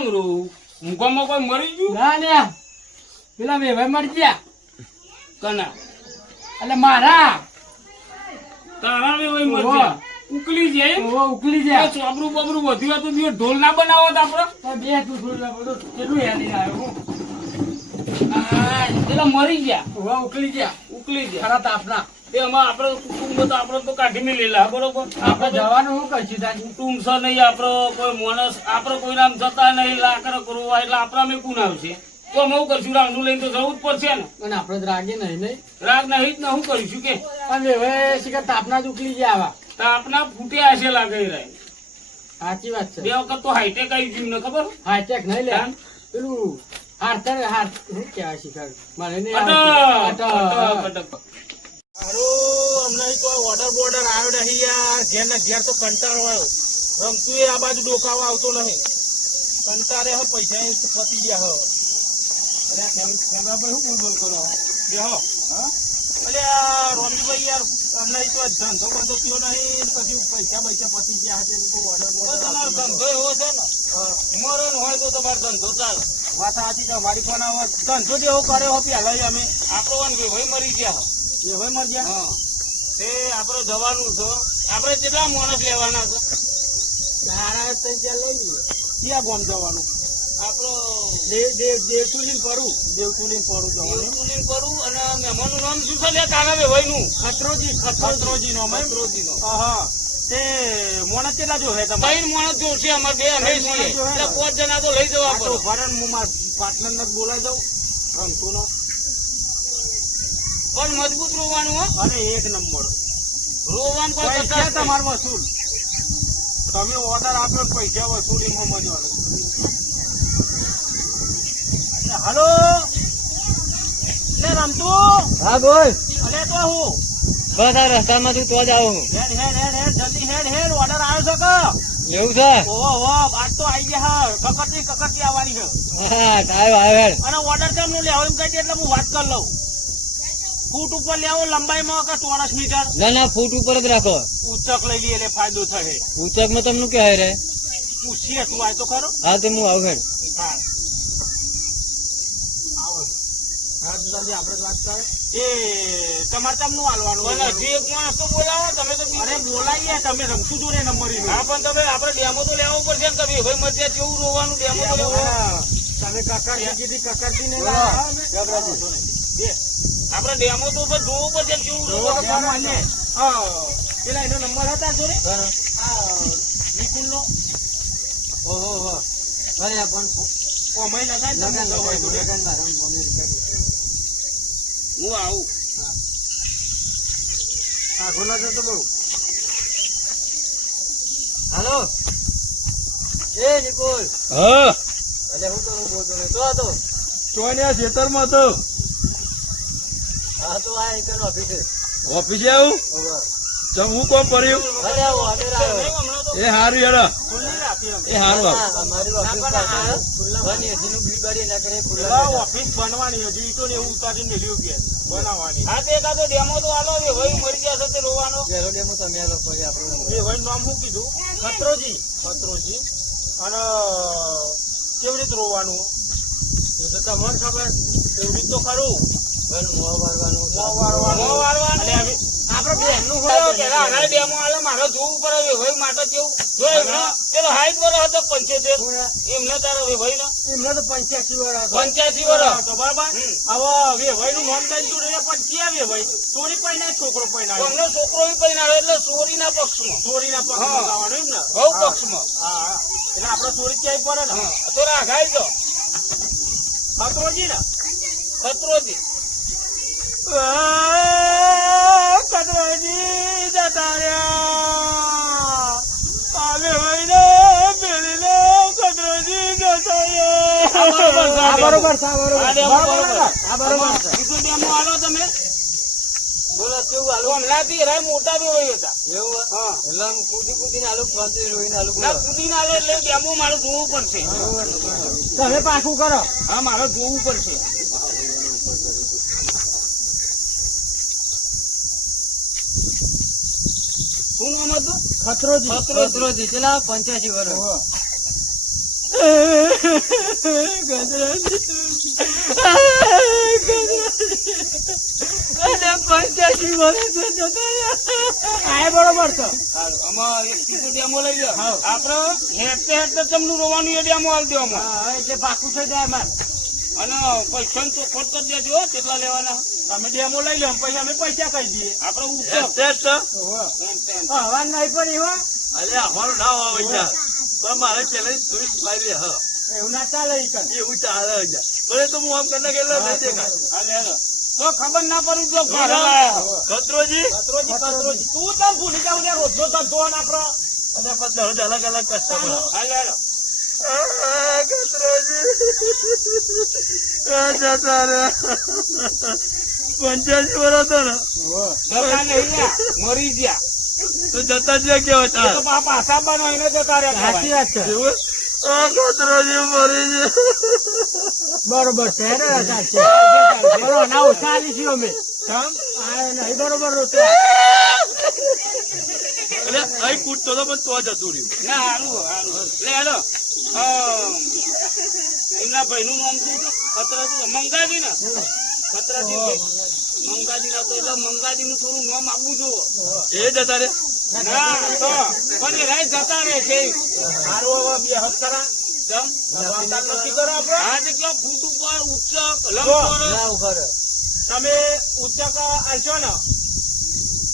ચમરું મુકામાં કોઈ મરી ગયું ના ને પેલા વેવાઈ મરી ગયા કના એટલે મારા તારા વેવાઈ મરી ગયા ઉકલી જાય ઉકલી જાય ચોબરું બબરું વધ્યું હતું દિવસ ઢોલ ના બનાવો તો આપડે બે તું કેટલું યાદી આવ્યું પેલા મરી ગયા ઉકલી ગયા ખરા તાપના એ આમાં આપડે કુટુંબ તો આપડે તો કાઢી મેલેલા બરોબર આપણે જવાનું શું કરશું તાજી કુટુંબ છે નહીં આપડે કોઈ માણસ આપડે કોઈ નામ જતા નહીં લાકડ કરવા એટલે આપડા મેં કોણ આવશે તો અમે શું કરશું રામનું લઈને તો જવું જ પડશે ને અને આપણે તો રાગે નહીં રાગ નહીં જ ને શું કરીશું કે પણ હવે શિકાર તાપના જ ઉકલી ગયા આવા તો આપના ફૂટ્યા હશે લાગે રે સાચી વાત છે બે વખત તો હાઈટેક આવી ગયું ને ખબર હાઈટેક નહીં લે પેલું હાથ શું કહેવાય શિકાર મારે નહીં હમણાં તો ઓર્ડર બોર્ડર આવ્યો નહીં યાર ઘેર ને ઘેર તો કંટાળો આવ્યો રમતું એ આ બાજુ ડોકાવા આવતો નહીં કંટાળે હ પૈસા પતી ગયા હ અરે કેમેરા ભાઈ શું બોલ કરો બેહો અરે રોમજીભાઈ યાર હમણાં તો ધંધો બંધો થયો નહીં પછી પૈસા પતી ગયા છે ઓર્ડર બોર્ડર તમારો ધંધો એવો છે ને મરણ હોય તો તમારો ધંધો ચાલે વાત સાચી છે મારી પણ ધંધો જેવો કર્યો પેલા અમે આપણો ભાઈ મરી ગયા એ હોય મર ગયા તે આપણે જવાનું છે આપણે કેટલા માણસ લેવાના છે સારા ત્રણ લઈ ક્યાં ગામ જવાનું આપણો દેવતુલીન પરું દેવતુલીન પરું અને મહેમાનનું નામ શું છે લે કાના ભાઈ નું ખત્રોજી નો હા તે મોણસ કેટલા જોશે તમારે ત્રણ મોણસ જોશે અમારે બે અમે છીએ એટલે 5 જણા તો લઈ જવા પડે ભરણ હું મારા પાર્ટનર ને બોલાવી દઉં રમતું નો પણ મજબૂત રોવાનું હો અને એક નંબર રોવાનું કોઈ તમારે વસૂલ તમે ઓર્ડર આપ્યો પૈસા વસૂલીમાં મજવાનું હાલો લે રમતું હા બોલ અલે તો હું બસ આ રસ્તામાં તું તો જ આવું હેડ જલ્દી હેડ ઓર્ડર આવ્યો છે કે એવું છે ઓહો આજ તો આવી ગયા કકડતી આવવાની છે હા આવ્યો અને ઓર્ડર કેમ નું લેવો એમ કહી દે એટલે હું વાત કરી લઉં ફૂટ ઉપર લેવો લંબાઈમાં કે 40 મીટર ના ફૂટ ઉપર જ રાખો ઉચક લઈ લઈએ એટલે ફાયદો થશે ઉચક માં તમને કહેવાય રે પૂછીએ તું આય તો ખરો હા તે હું આવું હેડ આપડે વાત કરે એ તમારે તમને હાલવાનું જે એક માણસ તો બોલાવો તમે તો અરે બોલાવીએ તમે રમતું જો ને નંબર હા પણ તમે આપડે ડેમો તો લેવો પડશે ને તમે ભાઈ મધ્ય કેવું રોવાનું ડેમો તો લેવો તમે કકડતી ને આપડે ડેમો તો ઉપર જોવું પડશે કેવું રોવાનું પેલા એનો નંબર હતા જોડે વિપુલ નો ઓહો અરે પણ કોમાઈ લગાય હું આવું હા ગોલા જતો બહુ હાલો એ નિકોલ હા અરે હું તો બોલતો ને તો હતો ચોન્યા ખેતરમાં તો હા તો આ એકનો ઓફિસે આવું તો હું કોમ પડ્યું અરે આવો અમે આવ્યો એ હારું યાર એ હારું અમારી ઓફિસ પાસે બની એનું બિલ કરી ના કરે ખુલ્લા ઓફિસ બનવાની હજી ઈટો ને એવું ઉતારી મેલ્યું કે બનાવવાની હા તે એકાદો ડેમો તો આલો હવે ભાઈ મરી ગયા છે તે રોવાનો પેલો ડેમો તમે આલો કોઈ આપણો એ ભાઈ નામ શું કીધું ખત્રોજી અને કેવી રીતે રોવાનું એ તો તમને ખબર એવી રીત તો ખરું મોં વારવાનું આપડે બેન નું હોય પેલા હનાય ડેમો આલે મારો જોવું પડે ભાઈ માટે કેવું જોઈ પેલો હાઈટ વાળો હતો 75 એમને તારો ભાઈ નો એમને તો 85 વર્ષ 85 વર્ષ તો બરાબર હવે ભાઈ નું નામ દઈ જોડે પણ ક્યાં ભાઈ ચોરી પૈના છોકરો પૈના અમને છોકરો પૈના એટલે ચોરીના પક્ષમાં આવવાનું એમ ને બહુ પક્ષમાં હા એટલે આપડે ચોરી ક્યાંય પડે ને તો રાખાય તો ખત્રોજી ને ખત્રોજી જતા રહ્યા આવે હોય ને પેલી ને કદરોજી જતા રહ્યા બરોબર હાલો તમે બોલો કેવું હાલો હમણાંથી રાય મોટા બી હોય હતા એવું હા એટલે કુદીને આલુ ફાંસી રોઈને આલુ કુદીને આલો એટલે ડેમો મારે જોવું પડશે તમે પાછું કરો હા મારે જોવું પડશે શું નામ હતું ખત્રોજી પેલા 85 વર્ષ આ બરોબર છે. આમાં એક ટીકો ડેમો લઈ લો. આપણે હેઠે હેઠે તમને રોવાનું એ ડેમો આલી દો આમાં. હા, એટલે પાકું થઈ જાય અમારે. અને પૈસા તો ખોટ કરી દેજો હો, કેટલા લેવાના. તમે ડેમો લઈ લો પછી અમે પૈસા કહી દઈએ. આપણે હવા નહીં પડી હો. અરે અમારું ના આવે પણ મારે પેલા જોઈ પાડી હ એવું ના ચાલે ઈ કણ. એવું ચાલે ભલે તો હું આમ કરના ગયેલો નહીં દેખાય. હાલે હેલો. તો ખબર ના પડી તો ઘરે લાયા. ખતરોજી કતરોજી. તું તો ભૂલી જાવ ને રોજનો ધંધો ને આપણો. અને પછી દરરોજ અલગ અલગ કસ્ટમર. હાલે હેલો. પંચ્યાસી વર્ષ હતો ને જતા નહીં લ્યા, મરી ગયા. તો જતા જ કેવા એ તો હતા પાછા બનાવીને જતા રહ્યા. સાચી વાત છે. એવું? ખતરોજી મરી ગયા. બરોબર છે. હેડો ચાલશે. બરોબર, ના ઓછા આલીશું અમે. આ નહીં બરોબર રોટલા. એટલે અહીં કૂદતો હતો પણ તો જતું રહ્યું. ના હારું હારું. લે હેલો. એમના ભાઈનું નામ શું છે? ખતરાજી મંગાજી ને ખતરાજી મંગાજી ના તો એટલે મંગાજી નું થોડું નામ આપવું જોવો. એ જતા રે ના તો પણ એ રાય જતા રહે છે. હારું હવે બે હત કરા. કેમ? વાર્તા નક્કી કરો આપણે. હા તે કયો ફૂટ ઉપર ઉચ્ચક લંબચોરસ. ના ઉભા રહો. તમે ઉચ્ચક આલશો ને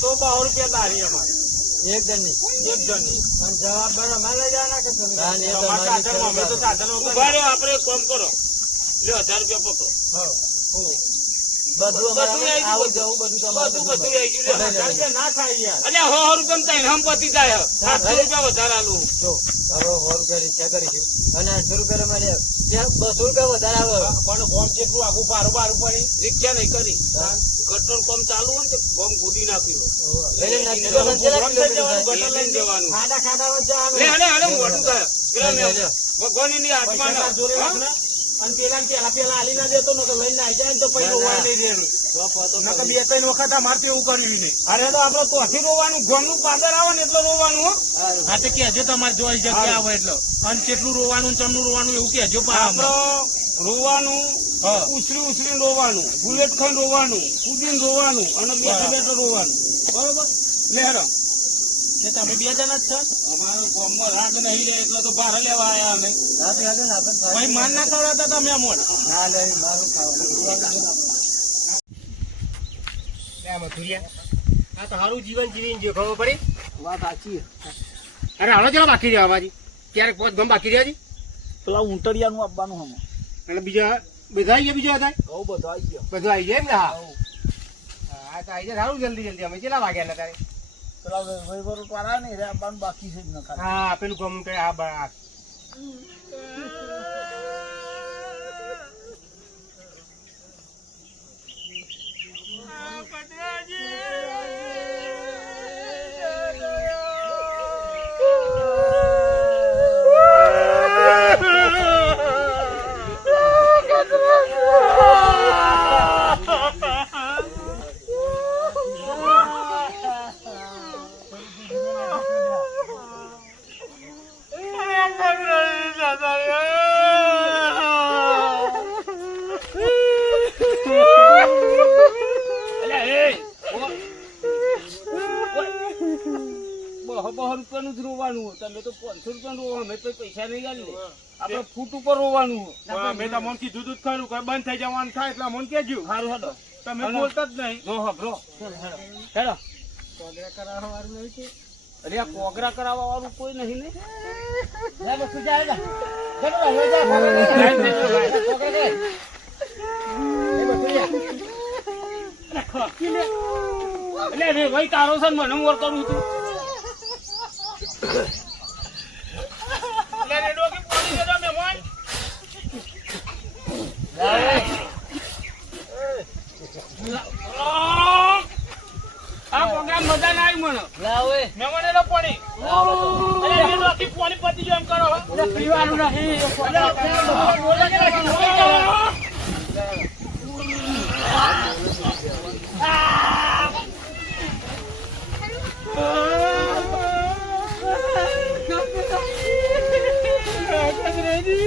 તો 100 રૂપિયા દારી અમારે એક જણની. એક જણની. અને જવાબ બરો અમારે લઈ જવાના કે તમે? અમારા સાધનમાં અમે તો સાધનો ઉભા રહ્યો. આપણે એક કામ કરો. લ્યો 1000 રૂપિયા પકડો. બધું બધું અમારે આવી આવું ગયું. જવું બધું તમારે બધું બધું આવી ગયું. લ્યો. 1000 રૂપિયા ના થાય યાર. અલ્યા 100 રૂપિયા તઈ હમ પતી જાય. 700 રૂપિયા વધારે આલું. જો હવે 100 રૂપિયા રિક્ષા કરીશું અને 800 રૂપિયા અમારે ત્યાં 200 રૂપિયા વધારે આવે. પણ ગોમ જેટલું આગું બારું પડી રિક્ષા નહીં કરી. ગટર કોમ ચાલુ હોય ને તે ગોમ ગોડી નાખ્યું. એટલે નજીક તો કેટલા કિલોમીટર થાય? ગટર લઈને જવાનું. ખાડા ખાડામાં જ જવાનું. લે હલે મોટું થાય. પેલા લે, લે. ભગવાનની આત્મા ના જોડે રાખ ને. અને પેલા આલી ના દેતો ને તો લઈને આવી જાય ને તો પછી રોવાય નહીં રેરું. નકર 2-3 વખત અમારે એવું કર્યું નહીં. અરે તો આપડે તોથી રોવાનું ગોમનું પાદર આવે ને એટલે રોવાનું હો. હા તો કેજો તમારે જોઈ જગ્યા આવે એટલે. અને કેટલું રોવાનું ચમનું રોવાનું એવું કેજો. આપડે રોવાનું ઉછળી રોવાનું, બુલેટ ખાઈને રોવાનું, કૂદીને રોવાનું અને બેઠા રોવાનું. બરોબર? લે હેરો. તમે 2 જણા જ છો? અમારો ગામમાં રાગ નહીં રે એટલે તો બહાર લેવા આયા અમે. હા, તો હાલો ને આપણે ખાઈ ભાઈ માન ના ખવડાવતા તમે અમોન. ના લે મારું ખાવાનું. આ તો સારું જીવન જીવીને જો ખબર પડી. વાત સાચી. અરે હાલો ચલો બાકી રહ્યા અમારી ક્યારેક 5 ગમ બાકી રહ્યા છે. પેલા ઊંટરિયાનું આપવાનું હમ. અને બીજા બધા આવી ગયા બીજા હતા બહુ બધો આવી ગયો. બધું આવી જાય એમ ને. હા હા તો આવી જાય સારું જલ્દી અમે કેટલા વાગ્યા ને તારે. પેલા વહીવટ વાળા નહીં રે આપવાનું બાકી છે જ ન ખાલી. હા પેલું ગમ કે આ રૂપિયાનું જ રોવાનું. તમે તો 500 રૂપિયાનું રોવાનું. અમે તો પૈસા નહીં આલી. આપડે ફૂટ ઉપર રોવાનું. મેં તમને કીધું તું ખરું કઈ બંધ થઈ જવાનું થાય એટલે અમને કેજો. સારું હેડો. તમે બોલતા જ નહીં. જો હબરો હેડો. કોગરા કરાવવા વાળું નહીં છે. અરે આ કોગરા કરાવવા વાળું કોઈ નહીં ને. લે બસ તું જા જા. જતો રહો જા. કોગરા દે. એ બસ તું જા. એટલે રે ભાઈ તારો છે ને મને મોર કરું તું. એટલે રેડો કે પાણી દેજો મહેમાન. આ પ્રોગ્રામ મજા ના આવી મને. લાવ એ. મહેમાન એનો પાણી. અરે રેડો કે પાણી પતી જાય એમ કરો. પીવાનું નહીં. Ready?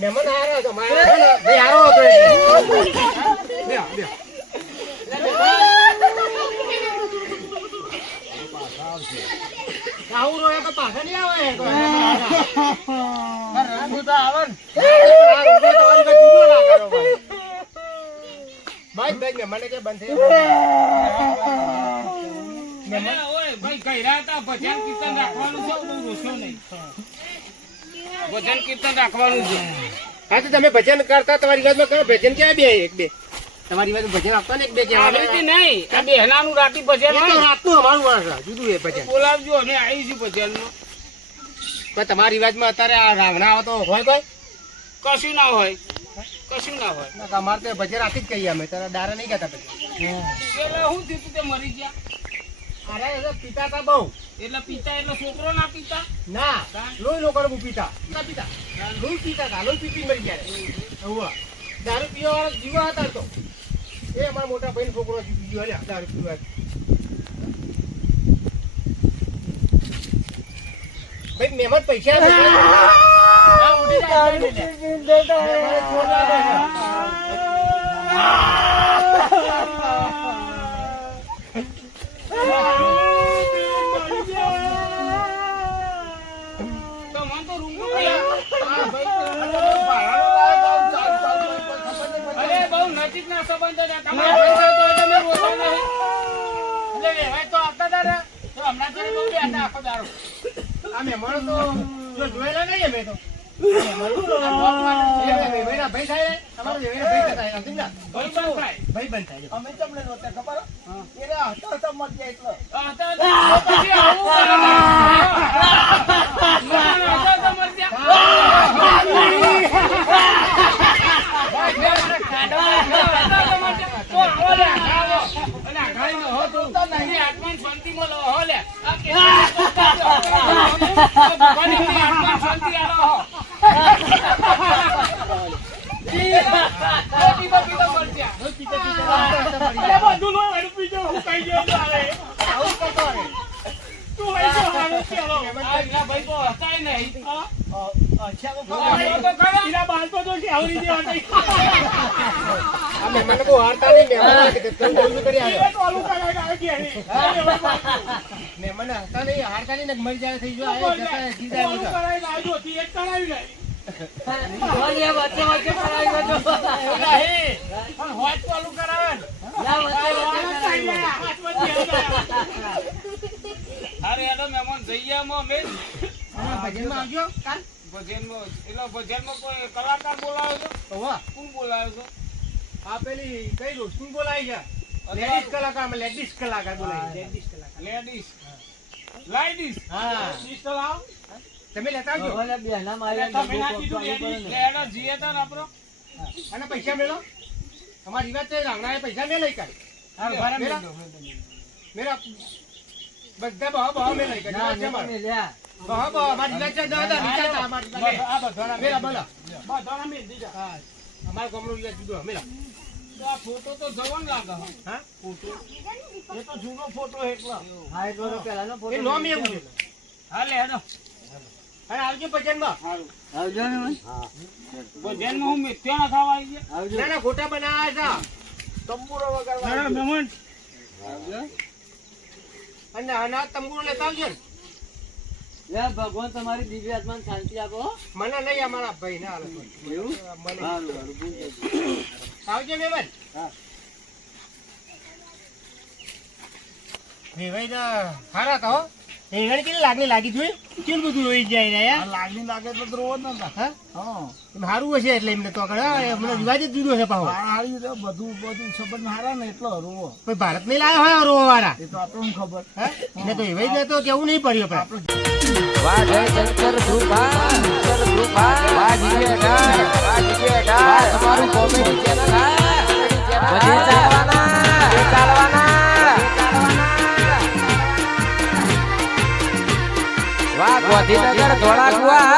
મહેમાન હારો હતો મારે બે હારો હતો એટલે બે બે આવું રોયા તો પાછા નહીં આવે તો રાગુ તો આવે ને તમારી વાત જુદો ના કરો ભાઈ ભાઈ મને કે બંધ થઈ ભાઈ કઈરા હતા ભજન કીર્તન રાખવાનું છે રોશો નહીં ભજન કીર્તન રાખવાનું છે હા તો તમે ભજન કરતા તમારી વાતમાં કરો ભજન ક્યાં બે એક બે તમારી વાત ભજન આપતા ને એક બે ક્યાં આવી રીતે નહીં આ બેહનાનું રાતી ભજન હોય રાતનું અમારું વાંસ જુદું એ ભજન બોલાવજો અમે આવીશું ભજનમાં પણ તમારી વાતમાં અત્યારે આ રાવણા આવે તો હોય કોઈ કશું ના હોય કશું ના હોય ના, અમારે તો ભજન રાતી જ કહીએ અમે તારા દારા નહીં કહેતા પછી એટલે હું થયું તે મરી ગયા અરે એટલે પિતા તા બહુ એટલે પિતા એટલે છોકરો ના પિતા ના લોહી લોકો પિતા ના પિતા લોહી પીતા હતા લોહી પીતી મરી ગયા દારૂ પીવા વાળા જીવા હતા તો એ અમારા મોટા ભાઈ છોકરો જીવ્યો અલ્યા દારૂ પીવા ભાઈ મહેમાન પૈસા આ ઉડી જાય નજીકના સંબંધો છે તમારા ભાઈ તો તમે રોતો નહીં એટલે વેવાય તો આવતા દાડા તો હમણાં તો બહુ બેઠા આખો દાડો આ મહેમાનો તો જો જોયેલા નહીં અમે તો ભાઈ થાય તમારો ભાઈ થાય સમજ્યા ભાઈ બંધ થાય ભાઈ બંધ થાય અમે તમને નહોતા ખબર એને હતા મત જાય એટલે પછી મહેમાન બહુ હારતા નહીં મહેમાન હતા નહીં હારતા નહીં ને મરી જાય થઈ મહેમાન જઈએ અમે ભજનમાં આવજો કાલ ભજનમાં એટલે ભજનમાં કોઈ કલાકાર બોલાવ્યો છો કોણ બોલાવ્યો છો આ પેલી કઈ રોશની બોલાવી છે લેડીઝ કલાકાર લેડીઝ કલાકાર બોલાવી લેડીઝ લાઈડીઝ હા સિસ્ટર આવ તમે લેતા આવજો તમે ના કીધું લેડીઝ લેડા જીએ તા આપણો અને પૈસા મેળો અમારી વાત છે રાવણાએ પૈસા મેં લઈ કાઢ મેરા બધા બહુ બહુ મેં લઈ કાઢ બહુ બહુ અમારી વાત છે દાદા વિચારતા અમારી આ બધા મેરા બોલો બધાના મેં દીધા હા અમારા ગામનો વિચાર જુદો મેરા તો આ ફોટો તો જવાન લાગે હા ફોટો એ તો જૂનો ફોટો એટલો એ નોમ એવું છે હાલે હેડો અને આવજો ભજનમાં ભજનમાં હું મિથ્યા ના થવા આવી ગયા ના ના ગોટા બનાવ્યા છે તંબુરો વગાડવા મહેમાન અને આના તંબુરો લેતા આવજો ને ભગવાન તમારી દિવ્ય આત્માને શાંતિ આપો મને નહીં અમારા ભાઈ ના એવું આવજો મેમન વેવાઈ ના હારા તો એવડી કેટલી લાગણી લાગી જોઈ કેવું બધું રોઈ જાય ને યાર લાગણી લાગે તો રોવો જ નતા. હા હા એમ સારું હશે એટલે એમને તો આગળ એમનો રિવાજ જ જુદો છે પાછો હારી રીતે બધું સંબંધ હારા ને એટલો રોવો. કોઈ ભારત નહીં લાવ્યા હોય રોવા વાળા એ તો આપણને ખબર. હા ને તો એવાય ને તો કેવું નહીં પડ્યું આપણે વાહ જય શંકર ધ્રુવા શંકર ધ્રુવા વાહ જીએ તમારું કોમેડી ચેનલ હા બધે ચાલવાના વાહ ગોધીનગર ધોળાકુવા